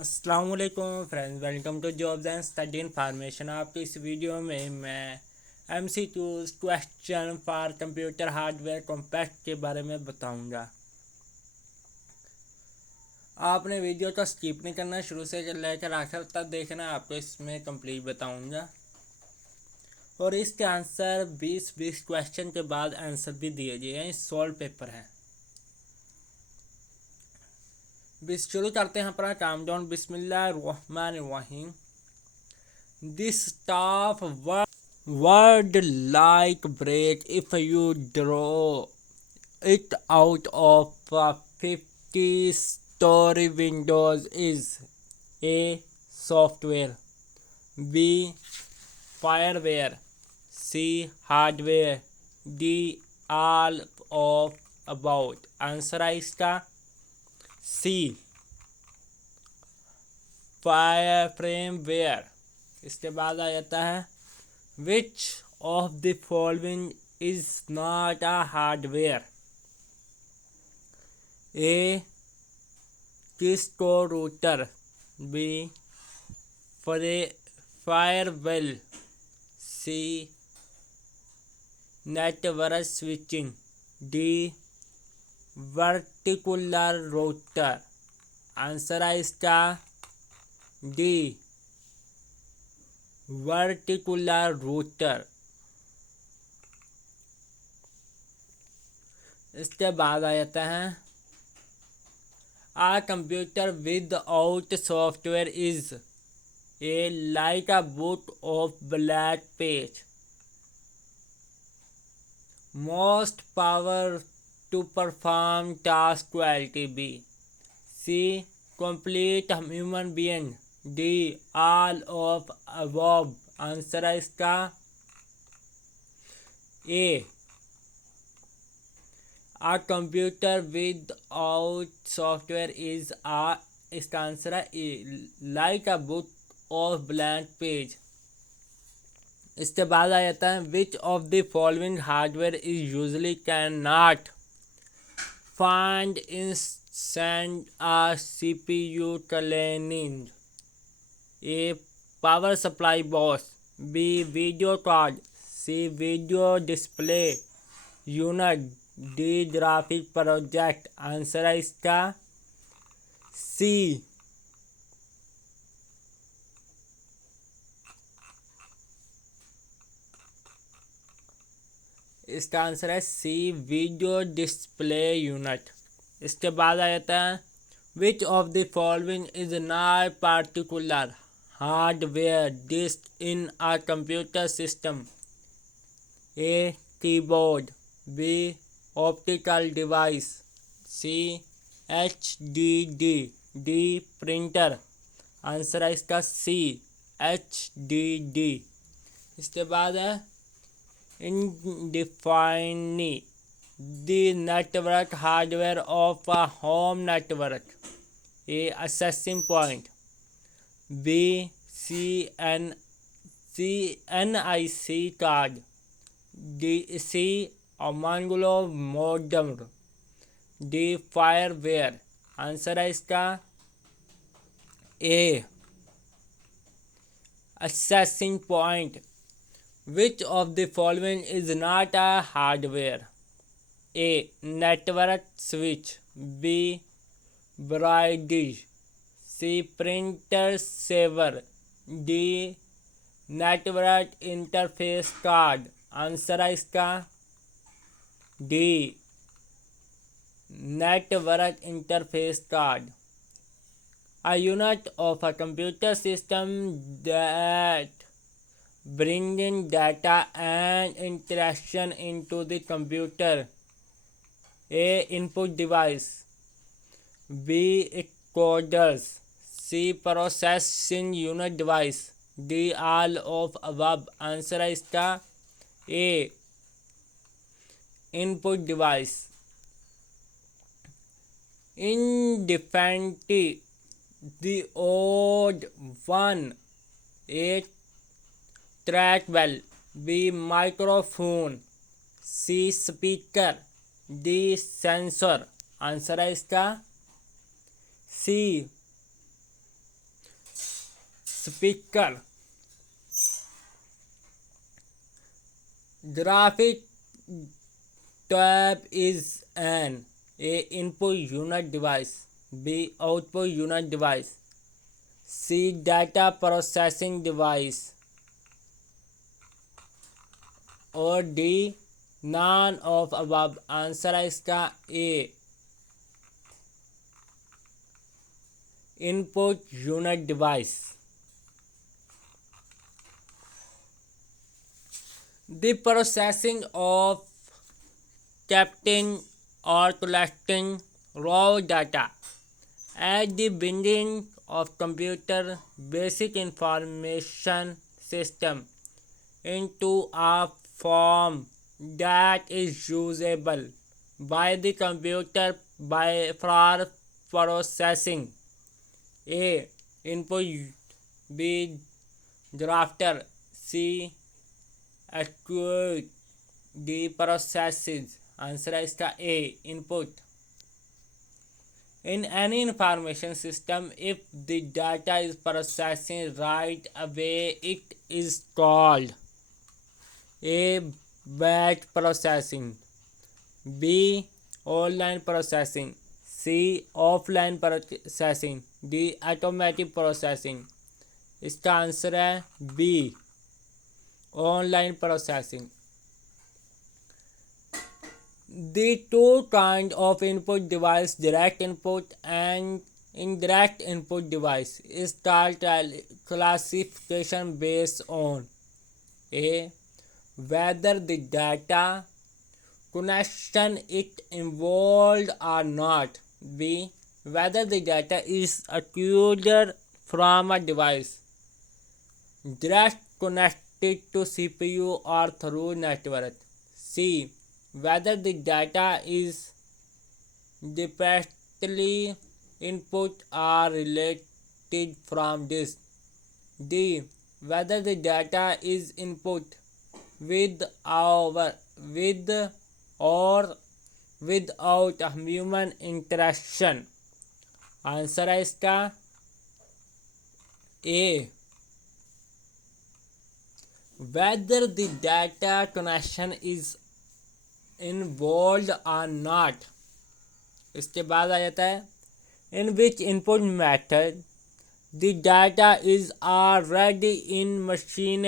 अस्सलाम वालेकुम friends, welcome to jobs and study information. आपकी इस वीडियो में मैं MCQs question for computer hardware compact के बारे में बताऊंगा। आपने वीडियो को स्किप नहीं करना, शुरू से लेकर आखिर तक देखना, आपको इसमें कंप्लीट बताऊंगा। और इसके आंसर 20 क्वेश्चन के बाद आंसर भी दिए गए हैं, सॉल्व पेपर है। शुरू करते हैं अपना काम डाउन। बिस्मिल्लाहिर्रहमानिर्रहीम। This stuff would like break if you draw it out of a 50-story windows. Is A. Software, B. Fireware, C. Hardware, D. All of about। Answer है इसका C. Firmware। इसके बाद आ जाता है Which of the following is not a hardware? A. Cisco Router, B. Firewall, C. Network switching, D. Vertical router। Answer है इसका D. वर्टिकुलर router. इसके बाद आ जाता है आ computer without software is A like a book of black page, most power to perform task quality, B C complete human being, D all of above. Answer है इसका a computer without software is इसका answer है A like a book of blank page. इसके बाद आ जाता है which of the following hardware is usually can not find in send a CPU cleaning, A. Power supply box, B. Video card, C. Video display unit, D. Graphic project। Answer है इसका C। इसका answer है C. Video display unit. इसके बाद आ जाता है which of the following is not particular hardware disk in a computer system, A keyboard, B optical device, C HDD, D printer. Answer है इसका सी HDD। इसके बाद है identify the network hardware of a home network, A. accessing point, B. NIC card, D. C. a mongo modem, D. fireware। Answer है इसका A. accessing point। Which of the following is not a hardware? A. network switch, B. bridge, C. printer saver, D. network interface card। Answer है इसका D. network interface card। A unit of a computer system that bringing data and interaction into the computer, A. input device, B. encoders, C. processing unit device, D. all of above। Answer है इसका A. input device। Indefinitely the odd one, A. trackball, B. microphone, C. speaker, D. Sensor. Answer है इसका C। speaker. Graphic tab is an A. Input unit device, B. Output unit device, C. Data processing device, or D. None of above. Answer है इसका A. Input unit device. The processing of capturing or collecting raw data at the beginning of computer basic information system into a form that is usable by the computer for processing. A. Input, B. Drafter, C. Acquire, D. Processes. Answer है इसका A. Input. In any information system, if the data is processing right away, it is called A. Batch processing, B. Online processing, C. Offline processing, D. Automatic processing. इसका answer है B. Online processing. The two kinds of input device, direct input and indirect input device, is called classification based on A. Whether the data connection it involved or not, B. Whether the data is acquired from a device direct connected to CPU or through network, C. Whether the data is directly input or related from disk, D. Whether the data is input with or without a human interaction. Answer है इसका A. Whether the data connection is involved or not. इसके बाद आ जाता है in which input method the data is already in machine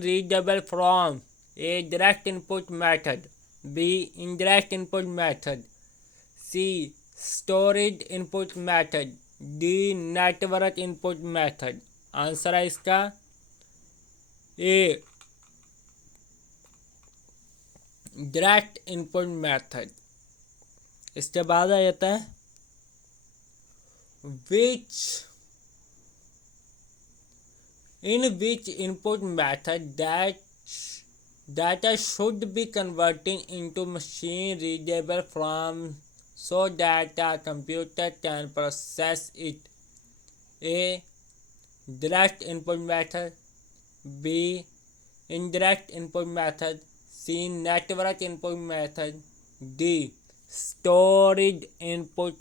readable from A. Direct input method, B. Indirect input method, C. Storage input method, D. Network input method. Answer है इसका A. Direct input method. इसके बाद आ जाता है in which input method that data should be converting into machine readable from so that a computer can process it. A. Direct input method, B. Indirect input method, C. Network input method, D. Storage input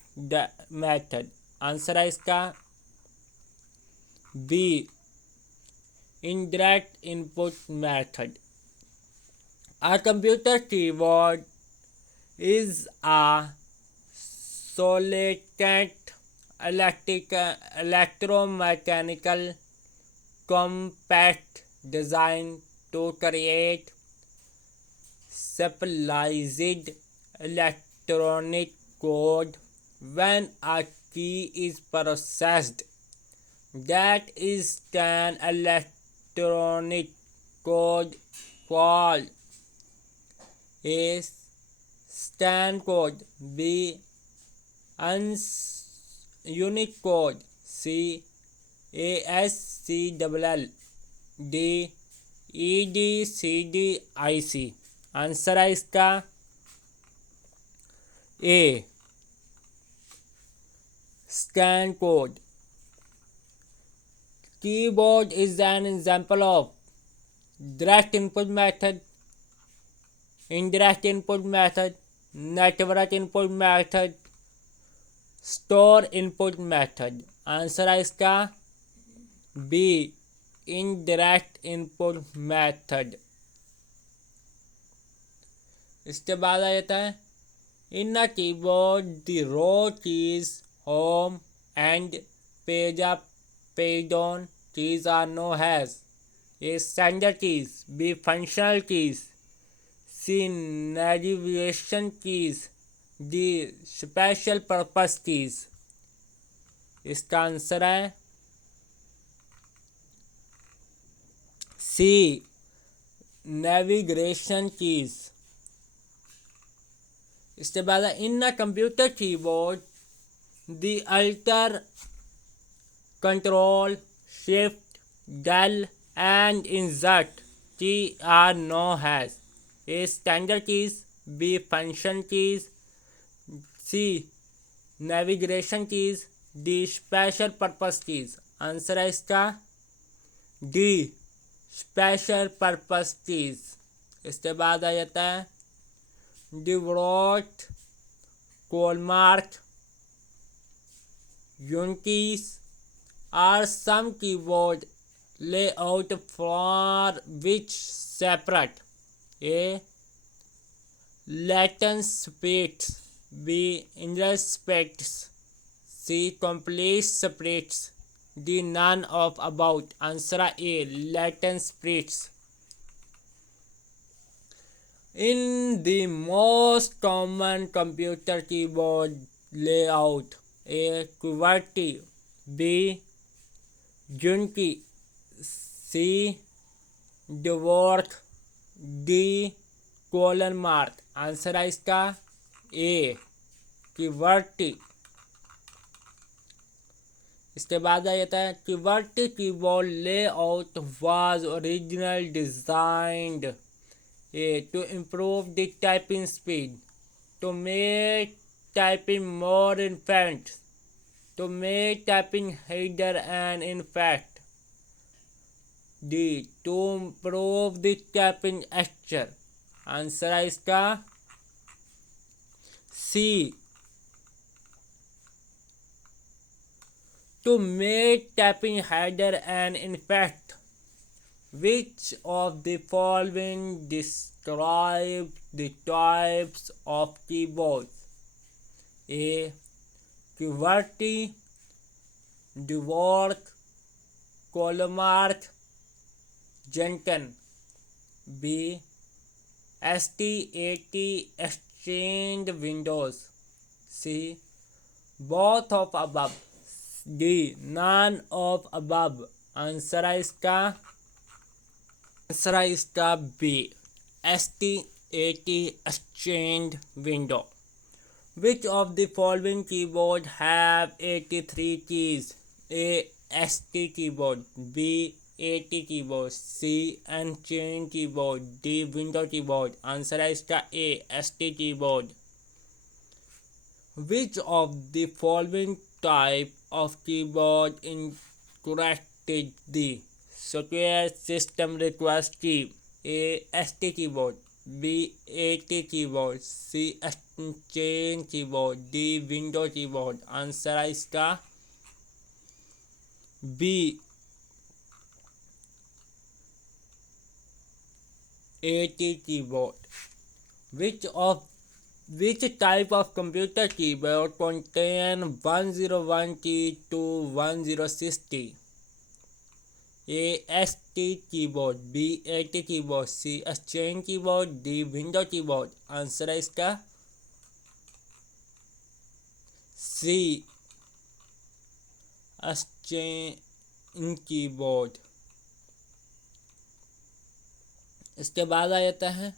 method. Answer है इसका B. Indirect input method. A computer keyboard is a solid electromechanical compact design to create specialized electronic code. When a key is processed, that is an electronic code called A. Stand code, B. Unicode, C. ASCII, D. EDCDIC. Answer है इसका A. Scan code. Keyboard is an example of direct input method, indirect input method, network input method, store input method. Answer है इसका B. Indirect input method. इसके बाद आ जाता है in a keyboard the row keys home and page up page down keys are known as A. Standard keys, B. Functional keys, C. Navigation keys, D. Special purpose keys. इसका answer है C. Navigation keys. इसके बाद in a computer keyboard the alt control shift del and insert key are known as A. Standard keys, B. Function keys, C. Navigation keys, D. Special purpose keys. Answer है इसका D. Special purpose keys. इसके बाद आ जाता है डिवॉट कोलमार्क unities are some keyboard layout for which separate A. Latent splits, B. Inner splits, C. Complete splits, D. None of above. Answer A. Latent splits. In the most common computer keyboard layout A. QWERTY, B. Unity, C. DWARE, D. Colon mark. Answer है इसका A. QWERTY. इसके बाद आ जाता है QWERTY keyboard layout was original designed A. To improve the typing speed, to make typing more efficient, to make typing harder and in fact, D. To improve the typing texture. Answer है इसका C. To make typing harder and in fact. Which of the following describe the types of keyboards? A. QWERTY, DWARE, Colmark, Jenkin. B. ST80 Exchange Windows. C. Both of above. D. None of above. Answer है इसका B. ST80 Exchange Window. Which of the following keyboard have 83 keys? A. ST keyboard, B. AT keyboard, C. Exchange keyboard, D. Window keyboard. Answer है इसका A. ST keyboard. Which of the following type of keyboard incorrected the software system request key? A. ST keyboard, B. AT keyboard, C. Exchange keyboard, D. Window keyboard. Answer है इसका B. AT keyboard. Which type of computer keyboard contain 101 key to 1060? A. ST keyboard, B. AT keyboard, C. Exchange keyboard, D. Window keyboard. Answer है इसका C. Exchange keyboard. इसके बाद आ जाता है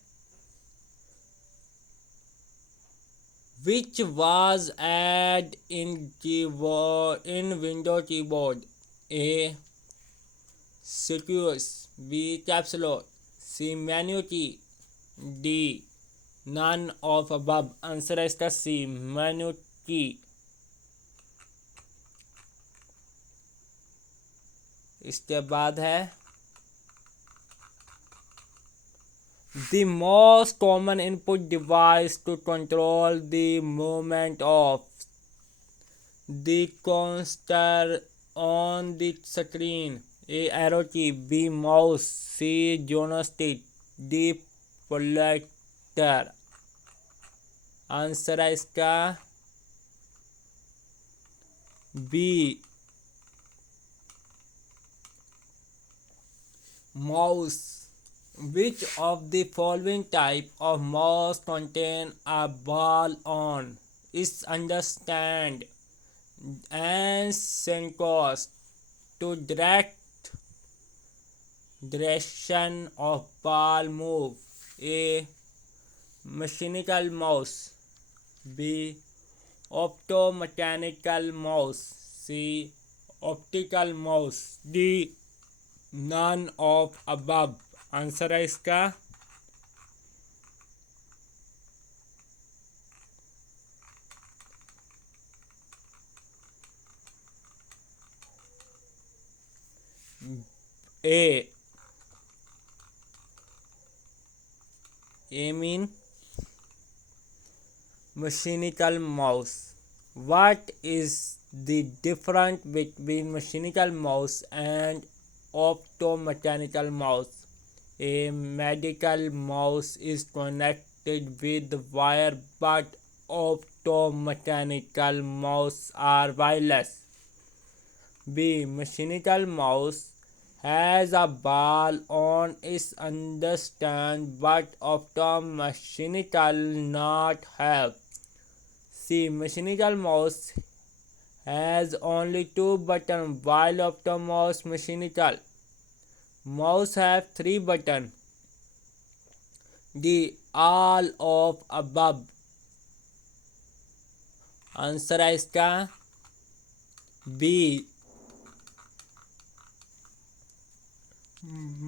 which was added in window keyboard? A. Sequence, B. caps lock, C. menu key, D. none of above. Answer है इसका C. menu key. इसके बाद है the most common input device to control the movement of the on the screen? A. Arrow key. B. Mouse. C. joystick. D. Projector. Answer है इसका B, mouse. Which of the following type of mouse contain a ball on? Is understand and sensors to direct direction of ball move. A. Mechanical mouse. B. Optomechanical mouse. C. Optical mouse. D. None of above. Answer है इसका ए. A mean mechanical mouse. What is the difference between mechanical mouse and optomechanical mouse? A medical mouse is connected with wire, but optomechanical mouse are wireless. B. Mechanical mouse has a ball on its understand, but optomechanical not have. C. Mechanical mouse has only two buttons, while optomouse mechanical mouse have three buttons. D. All of above. Answer है इसका B.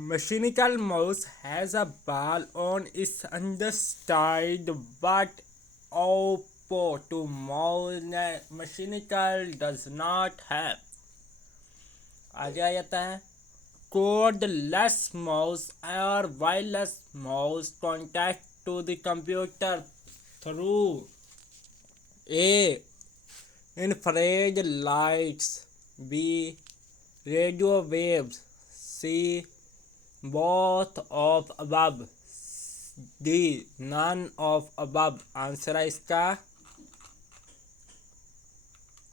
Mechanical mouse has a ball on its underside, but opto mouse mechanical does not have. आगे आ जाता है cordless mouse or wireless mouse contact to the computer through A. infrared lights, B. radio waves, C. both of above, D. none of above. Answer है इसका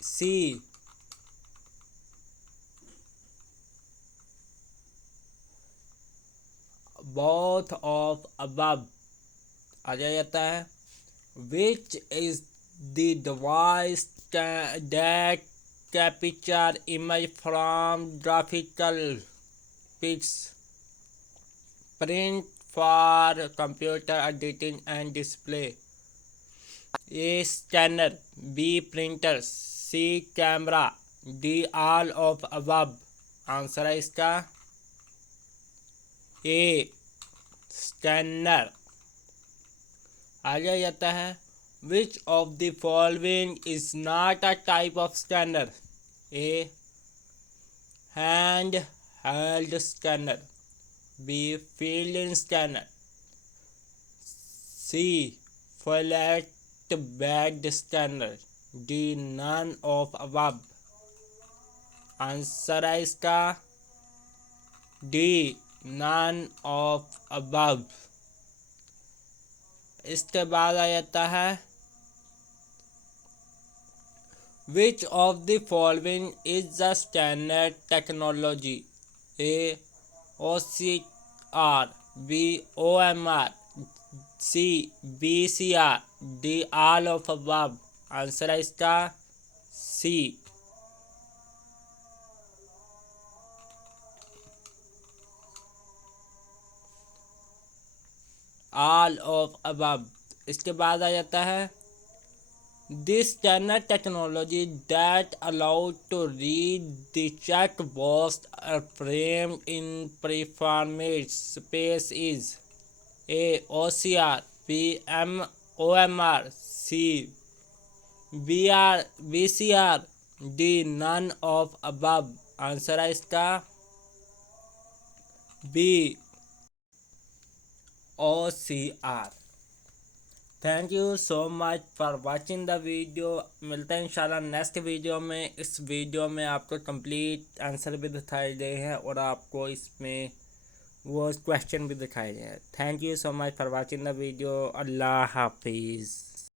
C. both of above. आ जाता है which is the device that capture image from graphical pics print for computer editing and display. A. scanner, B. printer, C. camera, D. all of above. Answer है इसका A. scanner. आगे जाता है which of the following is not a type of scanner? A. handheld scanner, B. field scanner, C. flatbed scanner, D. none of above. Answer है इसका D. none of above. इसके बाद आ जाता है which of the following is the standard technology? A. OCR, B. OMR, C. BCR, D. all of above. Answer है इसका C. all of above. इसके बाद आ जाता है this standard technology that allowed to read the checkbox framed in preformat space is A. OCR, B. OMR, C. VCR, D. none of above. Answer है इसका B. OCR. Thank you so much for watching the video. मिलते हैं इंशाल्लाह next video में। इस video में आपको complete answer भी दिखाए गए हैं और आपको इसमें वो क्वेश्चन भी दिखाए गए हैं। Thank you so much for watching the video. अल्लाह हाफिज़।